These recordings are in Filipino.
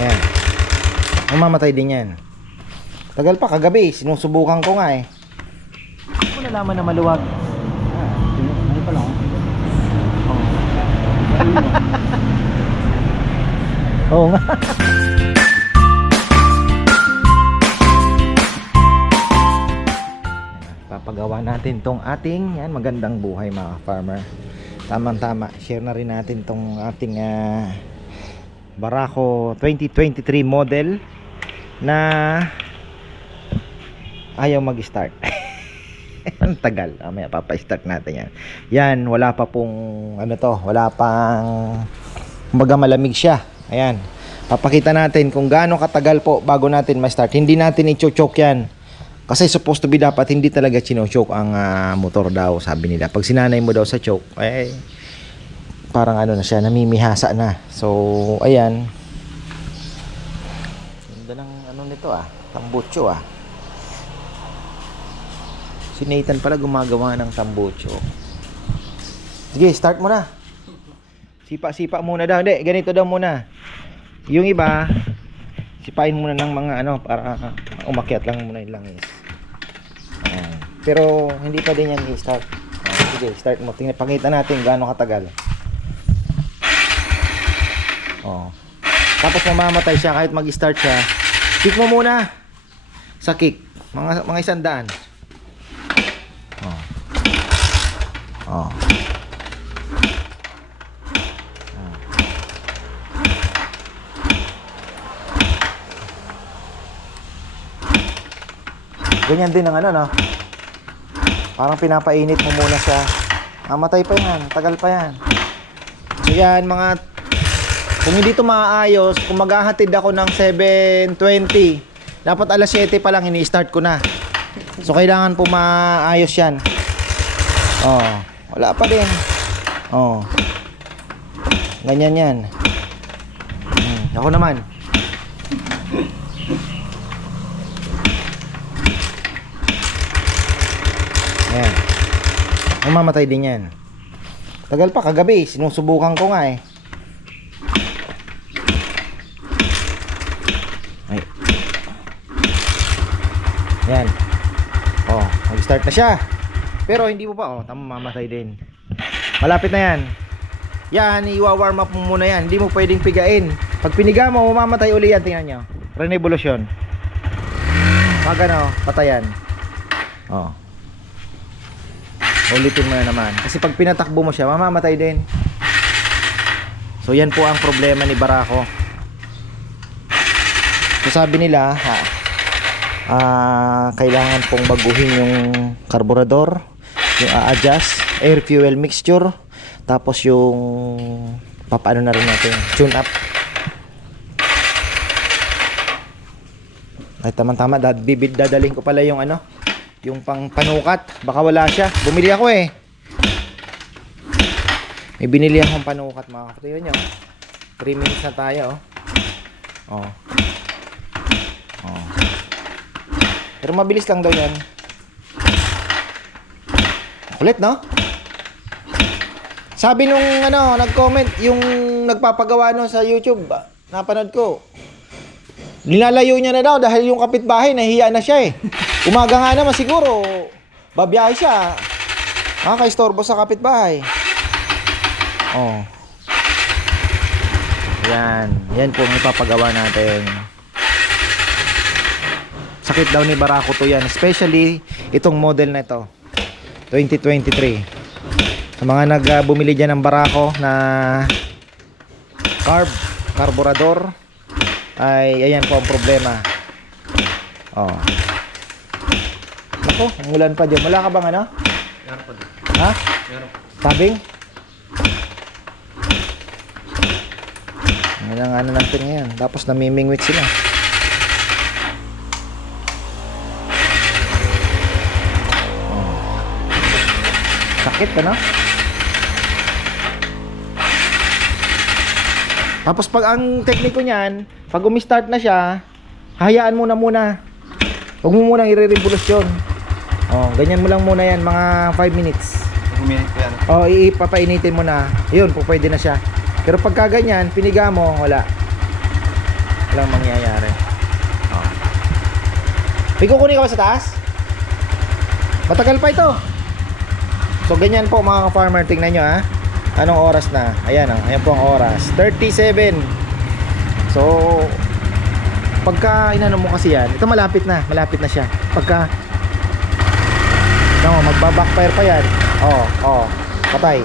Ayan. Mamamatay din yan. Tagal pa, kagabi. Sinusubukan ko nga eh. Ano mo nalaman na maluwag? Ano pa lang? Oo nga. Papagawa natin tong ating yan, magandang buhay mga farmer. Tamang tama, share na rin natin tong ating ah, Barako 2023 model na ayaw mag-start. Ang tagal. Mamaya papa-start natin yan. Yan, wala pa pong ano to, wala pang kumbaga malamig siya. Ayan. Papakita natin kung gaano katagal po bago natin ma-start. Hindi natin i-choke yan. Kasi supposed to be dapat hindi talaga chino-choke ang ah, motor daw, sabi nila. Pag sinanay mo daw sa choke, eh parang ano na siya, namimihasa na. So, ayan. Ganda ng ano nito ah, tambucho ah. Si Nathan pala gumagawa ng tambucho. Sige, start mo na. Sipa-sipa muna daw. Hindi, ganito daw muna. Yung iba, sipain muna ng mga ano para umakyat lang muna yung langis. Ayan. Pero hindi pa din yan i-start. Ayan, sige, start mo. Tingnan, pakita natin gaano katagal. Oh. Tapos mamamatay siya kahit mag-start siya. Kick mo muna. Sa kick. Mga mga isang daan. Oh. Oh. Ganyan din ang ano, no? Parang pinapainit mo muna sa... Mamatay pa yan. Tagal pa yan. So yan, mga... Kung hindi to maayos, kung maghahatid ako ng 7.20, dapat alas 7 pa lang, ini-start ko na. So kailangan po maayos yan. Oh, wala pa din. Oh. Ganyan yan. Hmm, ako naman. Ayan. Mamamatay din yan. Tagal pa, kagabi. Sinusubukan ko nga eh. Ayan. Oh, mag-start na siya. Pero hindi mo pa, oh, tama mamatay din. Malapit na yan. Yan, iwa-warm up mo muna yan. Hindi mo pwedeng pigain. Pag piniga mo, mamamatay uli yan. Tingnan nyo. Renevolution. Pag ano, patayan. Oh. Ulitin mo na naman. Kasi pag pinatakbo mo siya, mamamatay din. So yan po ang problema ni Barako. So sabi nila, ha, ah, kailangan pong baguhin yung karburador, yung a-adjust, air fuel mixture, tapos yung papaano na rin natin, tune up. Ay tama-tama, dad, bibid dadalhin ko pala yung ano, yung pang panukat. Baka wala siya. Bumili ako eh. May binili akong panukat mga kapatid nyo. 3 minutes na tayo. Oh. Oh. Pero mabilis lang daw yan. Kulit no? Sabi nung ano, nag-comment, yung nagpapagawa no sa YouTube, ah, napanood ko. Nilalayo niya na daw dahil yung kapitbahay nahiya na siya eh. Umaga nga naman siguro, babiyahe siya. Nakaka-istorbo sa kapitbahay. Oh. Yan. Yan po ang ipapagawa natin. Sakit daw ni Barako to yan. Especially itong model na ito. 2023. Sa mga nag uh, bumili dyan ng Barako na carb, carburador, ay ayan po ang problema. Oh. Ako, umulan pa dyan. Wala ka bang ano? Meron pa din. Ha? Meron. Tabing? Yan ang ano natin ngayon. Tapos namimingwit sila. Sakit ano? Tapos pag ang tekniko niyan, pag umi-start na siya, hayaan mo na muna. Huwag mo munang i-revolution. Oh, ganyan mo lang muna yan, mga 5 minutes. Huminit ko yan. O, ipapainitin mo na. Yun, po pwede na siya. Pero pagka ganyan, piniga mo, wala. Walang mangyayari. Oh. May kukunin ka ba sa taas? Matagal pa ito. So ganyan po mga farmer, tingnan nyo ha. Anong oras na? Ayan oh, ayan po ang oras. 37. So pagka inano mo kasi yan, ito malapit na, malapit na siya. Pagka No, magba-backfire pa yan. Oh, oh, patay.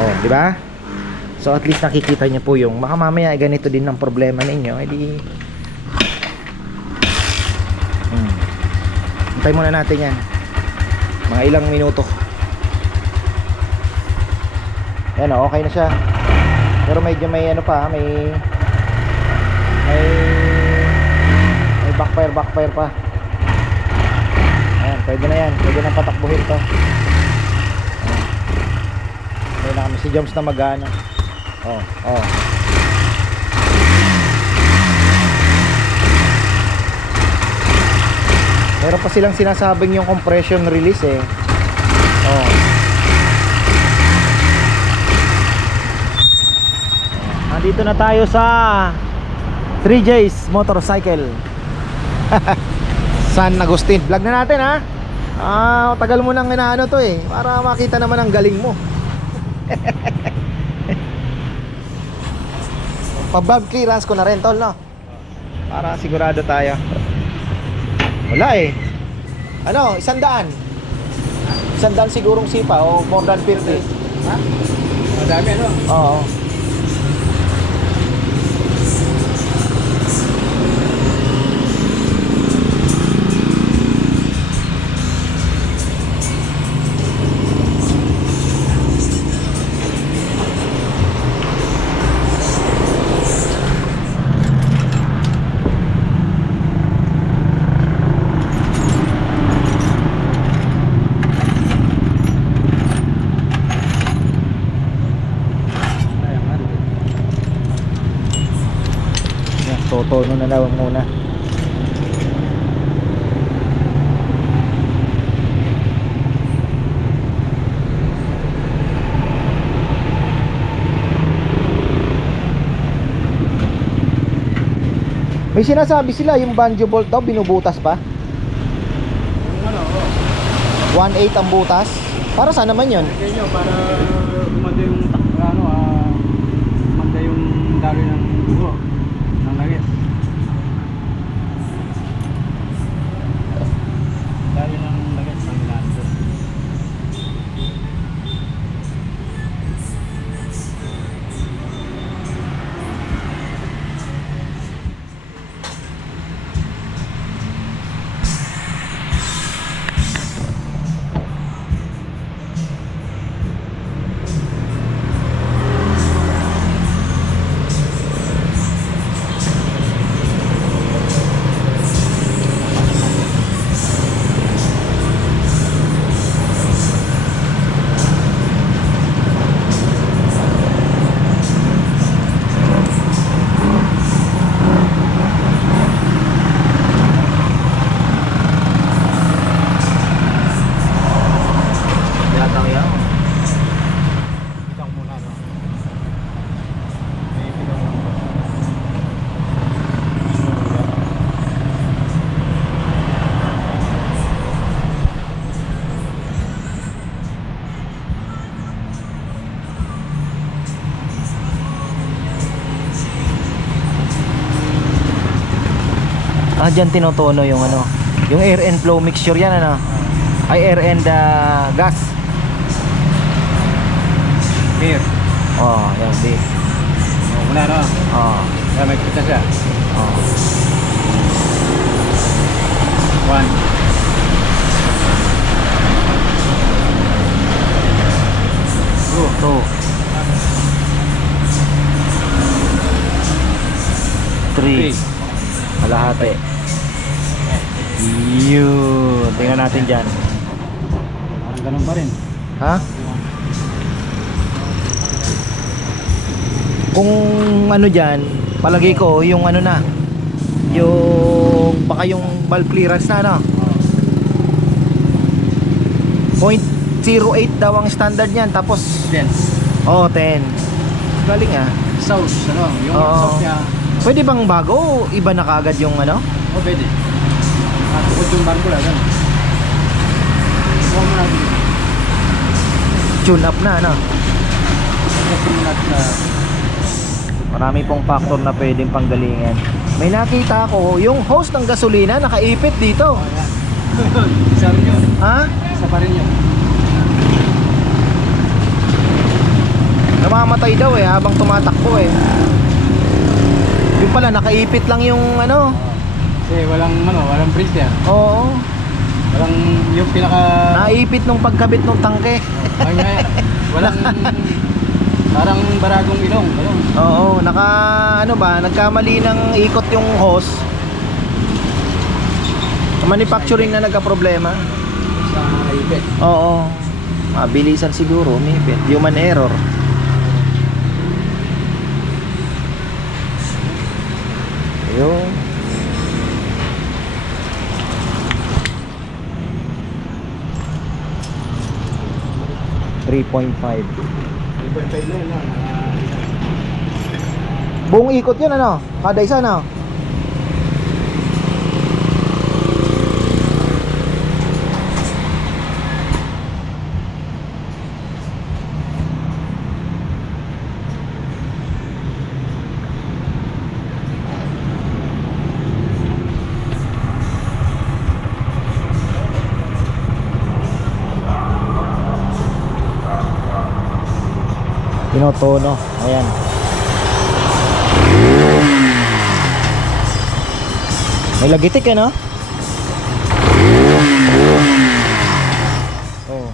Oh, di ba? So at least nakikita niyo po yung baka mamaya ay ganito din ang problema ninyo, edi Hmm. Hintay muna natin yan. Mga ilang minuto. Yan oh, okay na siya. Pero medyo may ano pa, may may may backfire backfire pa. Ayan, pwede na yan. Pwede na patakbuhin to. Ayan. May na kami si Joms na magana. Oh, oh. Meron pa silang sinasabing yung compression release eh. Oh. Nandito na tayo sa 3J's motorcycle. San Agustin. Vlog na natin ha. Ah, tagal mo nang inaano to eh. Para makita naman ang galing mo. Pa-valve clearance ko na rin tol no. Para sigurado tayo. Wala eh. Ano, isang daan. Isang daan sigurong sipa o more than 50. Ha? Madami ano? Oo. Totono na lang muna. May sinasabi sila yung banjo bolt daw binubutas pa. Ano? oh. 1.8 ang butas. Para saan naman nyo, para gumanda yung ano ah, gumanda yung daloy ng Dyan tinotono yung ano. Yung air and flow mixture yan ano. Ay air and ah, gas. Here. Oh, yan di. Oh, muna no. Oh, Kaya may kita siya. oh. One. Two. Two. Three. Three. Kalahati. Yun. Tingnan natin dyan. Parang ganun pa rin. Ha? Kung ano dyan, palagay ko yung ano na, yung baka yung valve clearance na ano. 0.08 daw ang standard niyan tapos Then, oh 10. Galing ah. sauce, ano, yung Oo. sauce niya, Pwede bang bago o iba na kaagad yung ano? O, pwede. Tukod yung barko lang. Huwag mo natin. Tune up na ano? Natin na... Marami pong factor na pwedeng panggalingan. May nakita ako, yung hose ng gasolina nakaipit dito. Oh, yan. Isa rin yun. Ha? Isa pa rin yun. Namamatay daw eh habang tumatakbo eh. Yung pala nakaipit lang yung ano. Kasi walang, ano, walang filter. Oo. Walang yung pinaka... Naipit nung pagkabit ng tangke. Ay, nga, walang... parang baragong ilong. Gano'n. Oo, naka ano ba, nagkamali ng ikot yung hose. Manufacturing na nagka-problema. Sa ipit. Oo. Mabilisan siguro, umipit. Human error. Ayun. Three point five. 3.5 na yun lang. Ah, Buong ikot yun ano? Kada isa ano? Tinotono. Ayan. May lagitik eh no? Oh.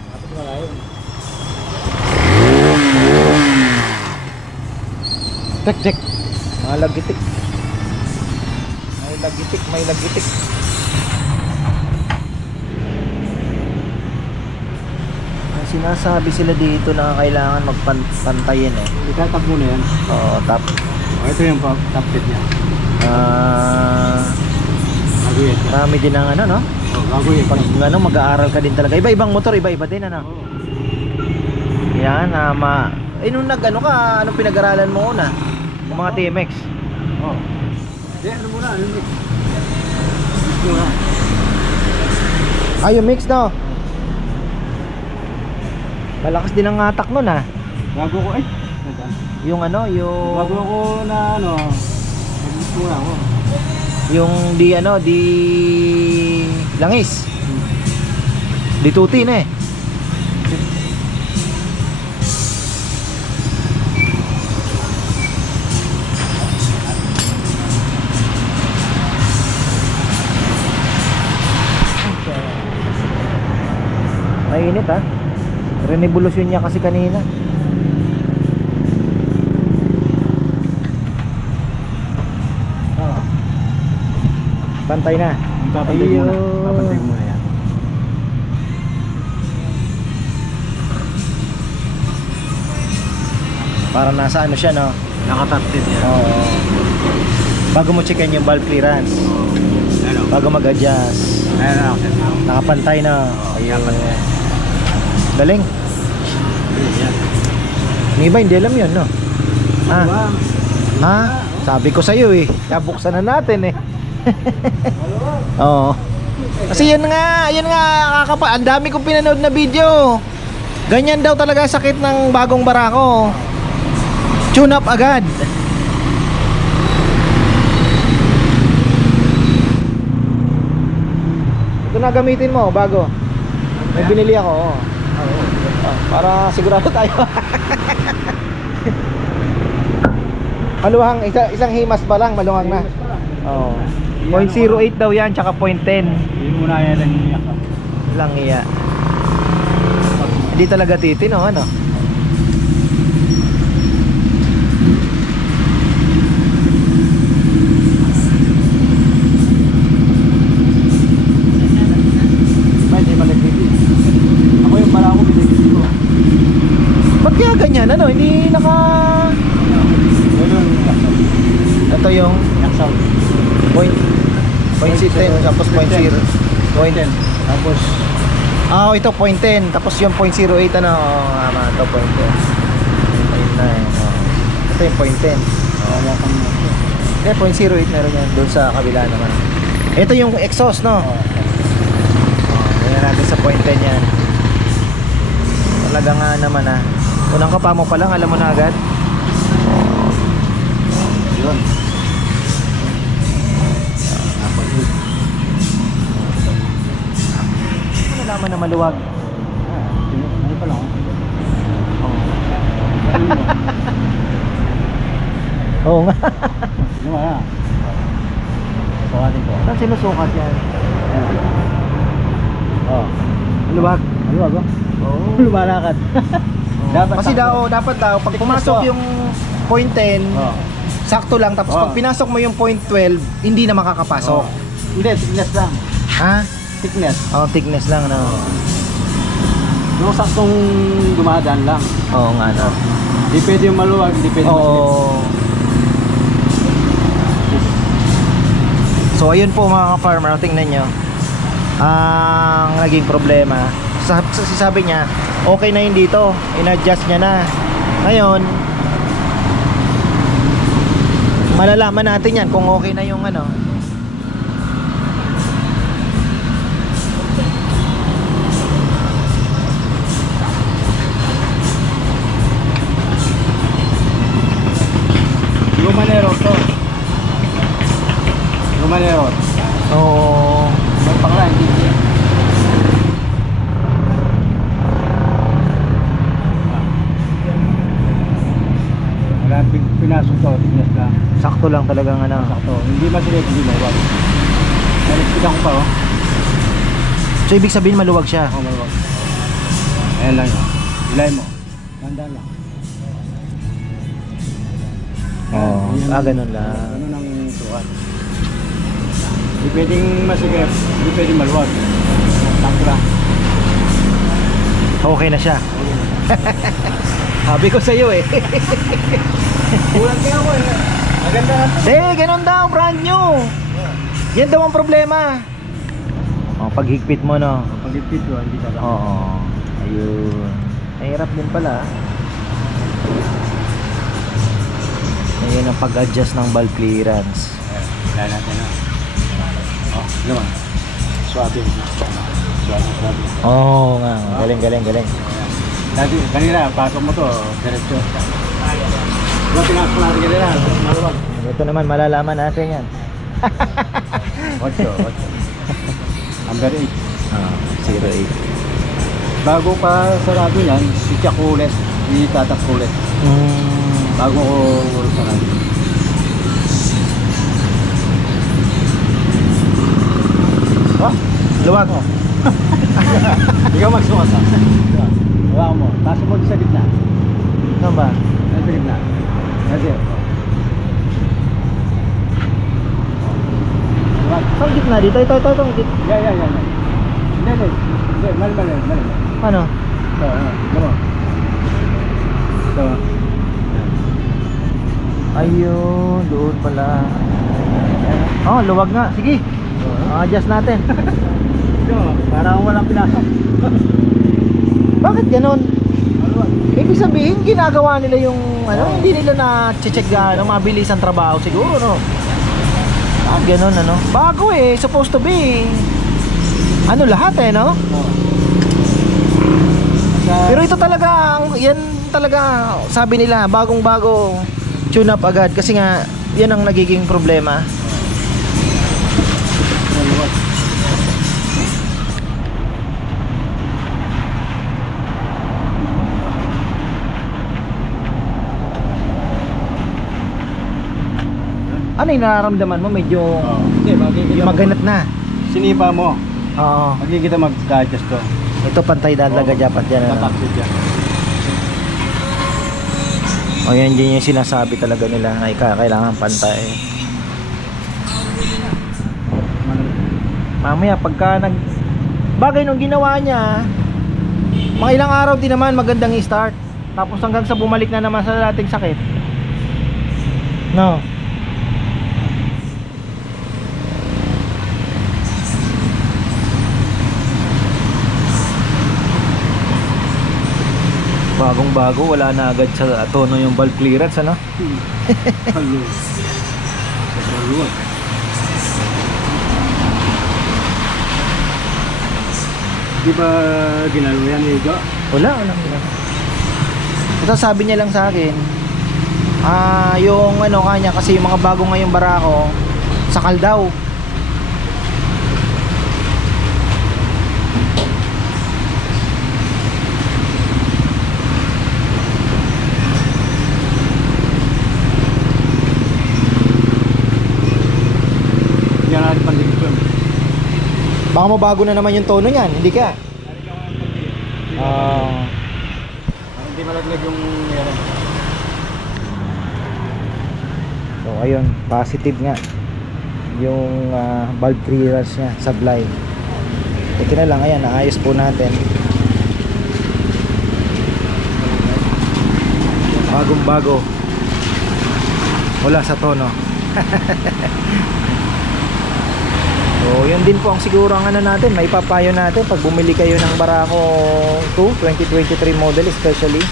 Check, check. Mga lagitik. May lagitik, may lagitik. Sinasabi sila dito na kailangan magpantayin eh. Itatap mo na yan. Oo, tap. Oh, ito yung top tip niya. Ah, yan. marami din ang ano, no? Oh, bago yan. Pag ano, mag-aaral ka din talaga. Iba-ibang motor, iba-iba din, ano? Oo. Yan, ah, ma... Eh, nung nag, ano ka, anong pinag-aralan mo una? Yung mga TMX. Oh. Hindi, ano muna, ano mix? Mix muna. Ah, yung mix, no? Malakas din ang atak nun, ah. Bago ko, ay, nadaan. Yung ano, yung... Bago ako na, ano, nag-mix muna ako. Yung di, ano, di... Langis. Di tuti na eh. Mainit ha. Renebulusyon niya kasi kanina. Oo. Pantay na. Papantay muna. Papantay muna yan. Para nasa ano siya no. Nakatap tip yan. Oo. Bago mo checkin yung valve clearance. Ano? Bago mag-adjust. Ayan na. Nakapantay na. Ayun. Galing. Yung iba hindi alam yun no. Ah, Diba? ha? Sabi ko sa'yo eh. Kaya buksan na natin eh. Oo. Kasi yun nga, yun nga kakapa. Ang dami kong pinanood na video. Ganyan daw talaga sakit ng bagong barako. Tune up agad. Ito na gamitin mo bago. May binili ako. oo. Ah, para sigurado tayo. Maluwang, isa, isang himas pa lang, maluwang na. Oo. 0.08 daw yan, tsaka 0.10 Yun muna yan ang iyak. lang iya. Hindi talaga titin, no? Ano? Ba, hindi pa nagpipil. Ako yung pala ako pinipil ko. Ba't kaya ganyan? Ano? Hindi naka... Ito yung point... Point 10, tapos point 0. Point 10. Tapos, Ah, oh, ito point 10. Tapos yung point 08, ano? Oh, nga ito point 10. Point 9. Oh. Ito yung point 10. wala kang yaksaw. Eh, 0.08 meron yan. Doon sa kabila naman. Ito yung exhaust, no? Oh, ganyan natin sa point 10 yan. Talaga nga naman ah. Unang kapa mo pa lang, alam mo na agad. Yun. Ano naman na maluwag? Ano pa lang? Oo. Ano nga. Ba na? Sukatin ko. Saan sinusukat yan? Oh. Maluwag. Ano ba ba? Oo. Lumalakad. Dapat Kasi sakto. daw, dapat daw, pag Thickness pumasok to. yung point 10, Oh. sakto lang. Tapos Oh. pag pinasok mo yung point 12, hindi na makakapasok. Oh. Hindi, thickness lang. Ha? Thickness. Oh, thickness lang, no? Yung saktong dumadaan lang. Oo nga, no? Hindi pwede yung maluwag, hindi pwede. Oo. So ayun po mga ka-farmer, tingnan nyo. Ang naging problema. Sa, sa- sabi niya, okay na yun dito. In-adjust niya na. Ngayon, malalaman natin yan kung okay na yung ano. Lumanero to. Lumanero. Oo. May pakla, hindi pin- pinasok to, thickness lang. sakto lang talagang ano. Sakto. Hindi masikip, hindi maluwag. Narispitan ko pa oh. So ibig sabihin maluwag siya. Oh, maluwag. Ayan lang yun. Ilay mo. Ganda lang. Oo. Ayan. Ah, ganun lang. Ganun ang sukat. Hindi pwedeng masikip, hindi pwedeng maluwag. Sakto lang. Okay na siya. Sabi ko sa iyo eh. Kulang kaya ko eh. Maganda na to. Eh, ganun daw, brand new. Yan daw ang problema. Oh, paghigpit mo no. Pag ipit ko, hindi ka Oo. Ayun. Mahirap din pala. Ayun ang pag-adjust ng valve clearance. Wala natin na. Oh, naman. Swabe. Swabe, swabe. Oo oh, nga. Galing, galing, galing. Dati, kanina, pasok mo to, diretso. Diba, pinasok natin kanina, maluwag. Ito naman, malalaman natin yan. 8, 8. Number 8. Ah, 08. Bago pa sarado yan, i-check ko ulit. I-tatak ko ulit. Mm. Bago ko sarado. Oh, Luwag. ikaw magsukas ha. Hawakan mo. Pasok mo sa gitna. Ano ba? Nasa gitna. Nasa Luwag. Saan gitna dito? Ito, ito, ito. Git- Yeah, yeah, yeah. Hindi, hindi. Hindi, mali, mali, mali. Ano? Ito, ano, ito. Ito. Ayun, doon pala. Oh, luwag nga. Sige. adjust natin. Ito, para walang pinasok. Bakit ganun? Ibig sabihin, ginagawa nila yung ano, hindi nila na check gaano, mabilis ang trabaho siguro, no? Ah, ganun, ano? Bago eh, supposed to be. Ano lahat eh, no? Pero ito talaga, yan talaga, sabi nila, bagong bago, tune up agad. Kasi nga, yan ang nagiging problema. Ano yung nararamdaman mo? Medyo Hindi, makikita mo. maganat na. Sinipa mo. Oo. Makikita mag-adjust to. Ito pantay dalaga Oo. dapat yan. Ano? Tataksit yan. O yan din yung sinasabi talaga nila ay ka- kailangan pantay. Mamaya pagka nag bagay nung ginawa niya, mga ilang araw din naman magandang i-start. Tapos hanggang sa bumalik na naman sa dating sakit. No. Bagong bago, wala na agad sa tono yung valve clearance ano? Hello. Di ba ginalo yan ni Jo? Wala, wala, wala. Ito sabi niya lang sa akin, ah, yung ano kanya, kasi yung mga bago ngayong barako, sakal daw. Yan natin pandigit yun. Baka mabago na naman yung tono niyan, hindi ka? Parang Hindi malaglag yung meron. so ayun, positive nga. Yung ah, valve clearance niya, sablay. Ito na lang, ayan, naayos po natin. Bagong bago. Wala sa tono. So, yun din po ang siguro ang ano natin, may papayo natin pag bumili kayo ng Barako 2 2023 model especially.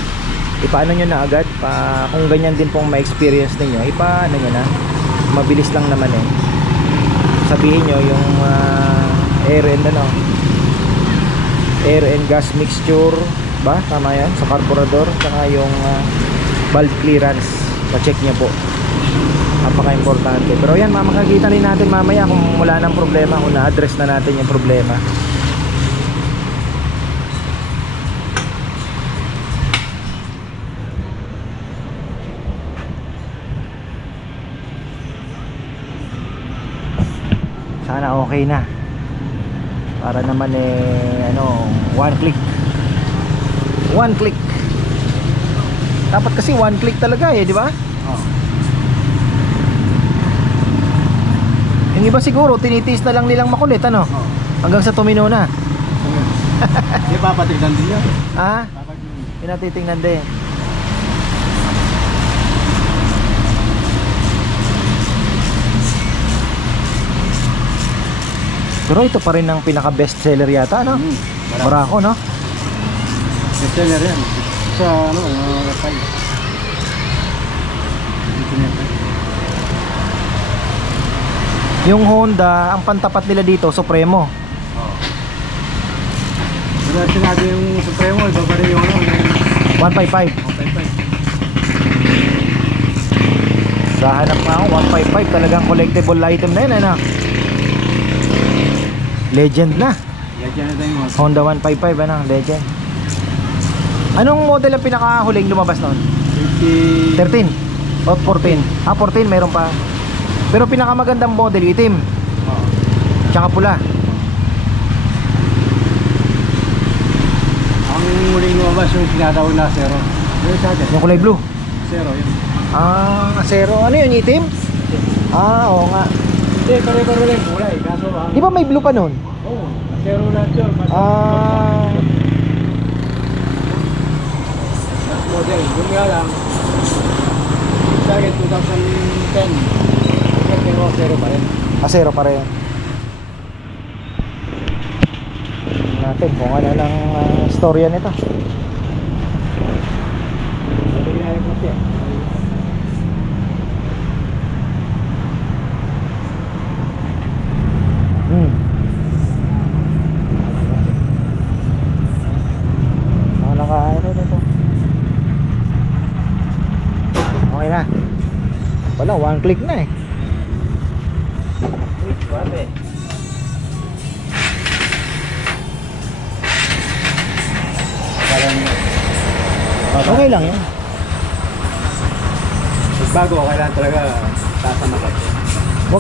Ipaano nyo na agad pa kung ganyan din pong ma-experience ninyo, ipaano nyo na. Mabilis lang naman eh. Sabihin nyo yung ah, air and ano, air and gas mixture ba? Tama yan sa carburetor saka yung ah, valve clearance. Pa-check nyo po napaka-importante. Pero yan, makakita rin natin mamaya kung wala nang problema, kung na-address na natin yung problema. Sana okay na. Para naman eh, ano, one click. One click. Dapat kasi one click talaga eh, di ba? Oh. Yung iba siguro, tinitiis na lang nilang makulit, ano? Oh. Hanggang sa tumino na. Hindi papatignan din yan. Ha? Pinatitingnan din. Pero ito pa rin ang pinaka best seller yata, no? Hmm. Barako, no? Bestseller yan. Sa ano, uh, Rapal. Yung Honda, ang pantapat nila dito, Supremo. Oo. Wala sinabi yung Supremo, iba pa rin yung ano, yung 155. 155. Sa hanap nga ako, 155. Talagang collectible item na yun, ano? Legend na. Natin yung mga Honda 155, ano? Legend. Anong model ang pinakahuling lumabas noon? 50... 13 o 14 ah 14 meron pa pero pinakamagandang model itim Oo. tsaka pula Ang muling lumabas yung tinatawag na zero. Yung sa atin, yung kulay blue zero yun. ah zero ano yun itim ah oo nga Hindi, pare-pare lang kulay. Kaso ang... di ba may blue pa noon Oo, zero lahat yun. Mas- ah mas model. Yung nga lang, sa akin 2010. Pero zero pa rin. ah zero pa rin. Natin kung ano lang ah, storya nito. Hmm. Mga naka ano nito. Okay na. Wala one click na eh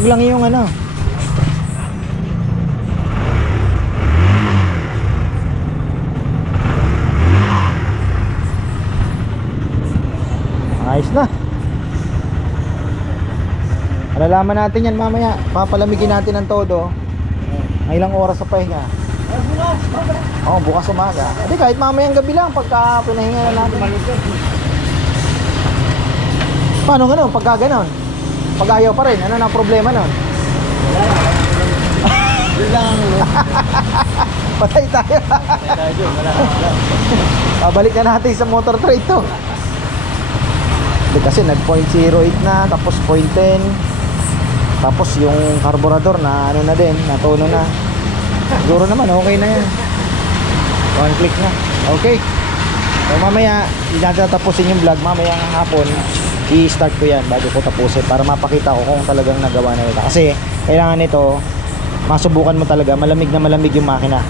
lang yung ano. Ayos na. Malalaman natin yan mamaya. Papalamigin natin ng todo. Ang ilang oras sa pahinga. Oh, bukas umaga. Hindi, kahit mamayang gabi lang pagka pinahinga na natin. Paano ganun? Pagka ganun? Pag ayaw pa rin, ano na problema nun? Yun lang ang. Patay tayo. Wala, na natin sa motor trade to. Hindi kasi nag 0.08 na, tapos 0.10. Tapos yung carburetor na ano na din, natuno na. Siguro naman okay na yan. One click na. Okay. So mamaya, hindi natin tatapusin yung vlog. Mamaya ng hapon, i-start ko yan bago ko tapusin para mapakita ko kung talagang nagawa na nila. Kasi kailangan nito, masubukan mo talaga, malamig na malamig yung makina.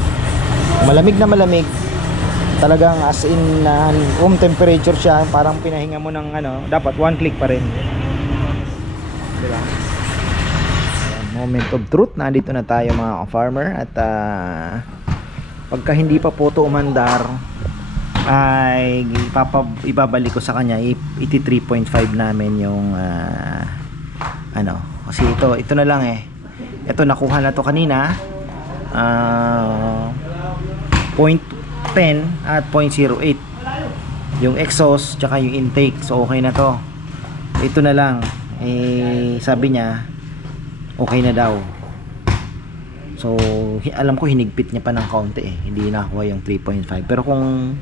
Malamig na malamig, talagang as in uh, room temperature siya, parang pinahinga mo ng ano, dapat one click pa rin. Diba? Moment of truth, nandito na tayo mga farmer at ah, pagka hindi pa po ito umandar ay ipapa, ibabalik ko sa kanya iti 3.5 namin yung ah, ano. Kasi ito ito na lang eh. Ito nakuha na to kanina. Ah, point 10 at 0.08 yung exhaust tsaka yung intake. So okay na to. Ito na lang. Eh sabi niya okay na daw. So alam ko hinigpit niya pa ng kaunti eh. Hindi nakuha yung 3.5 pero kung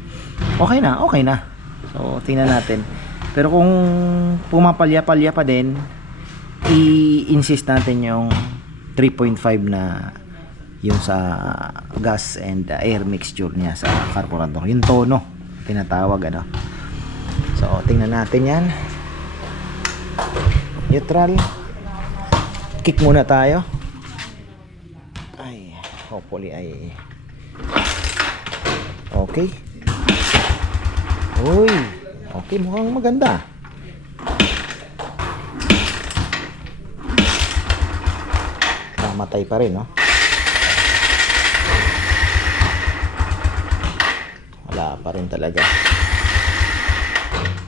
okay na okay na. So tingnan natin. Pero kung pumapalya-palya pa din i-insist natin yung 3.5 na yung sa gas and air mixture niya sa carburetor. Yung tono tinatawag ano. So tingnan natin yan. Neutral. Kick muna tayo. Ay hopefully ay okay uy. Okay mukhang maganda. Namatay pa rin no? Wala pa rin talaga.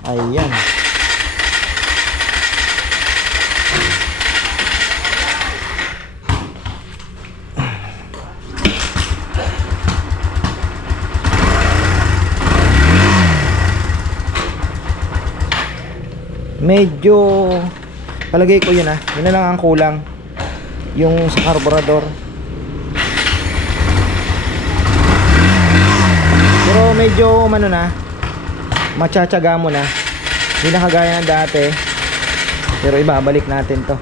Ayan medyo palagay ko yun ah. Yun na lang ang kulang. Yung sa carburetor pero medyo ano na matsatsaga mo na. Hindi na kagaya ng dati. Pero ibabalik natin to.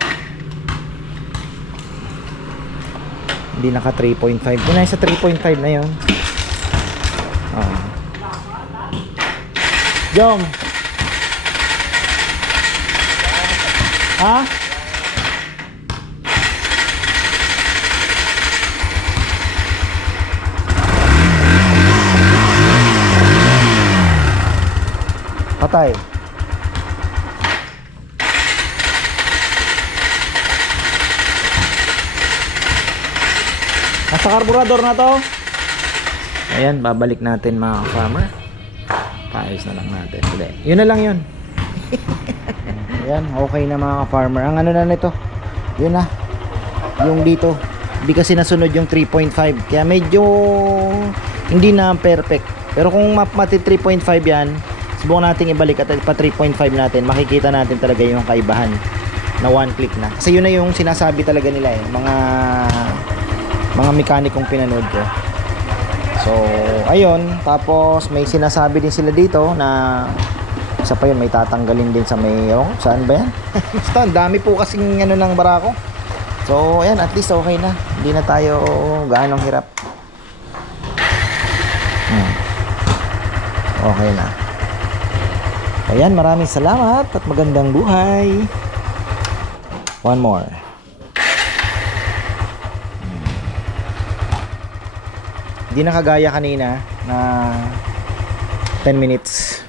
Hindi naka 3.5 yun na sa 3.5 na yun. Oh. Jom Ha? Patay. Nasa karburador na to. Ayan, babalik natin mga farmer. Paayos na lang natin. Yun na lang yun. Ayan, okay na mga farmer. Ang ano na nito, yun na. Yung dito, hindi kasi nasunod yung 3.5. Kaya medyo hindi na perfect. Pero kung mati 3.5 yan, subukan natin ibalik at pa 3.5 natin, makikita natin talaga yung kaibahan na one click na. Kasi yun na yung sinasabi talaga nila eh, mga mga mekanikong pinanood ko. So, ayun, tapos may sinasabi din sila dito na isa pa yun, may tatanggalin din sa may, oh, saan ba yan? Basta, dami po kasing ano ng barako. So, ayan, at least okay na. Hindi na tayo gaanong hirap. Hmm. Okay na. Ayan, maraming salamat at magandang buhay. One more. Hmm. Hindi na kagaya kanina na 10 minutes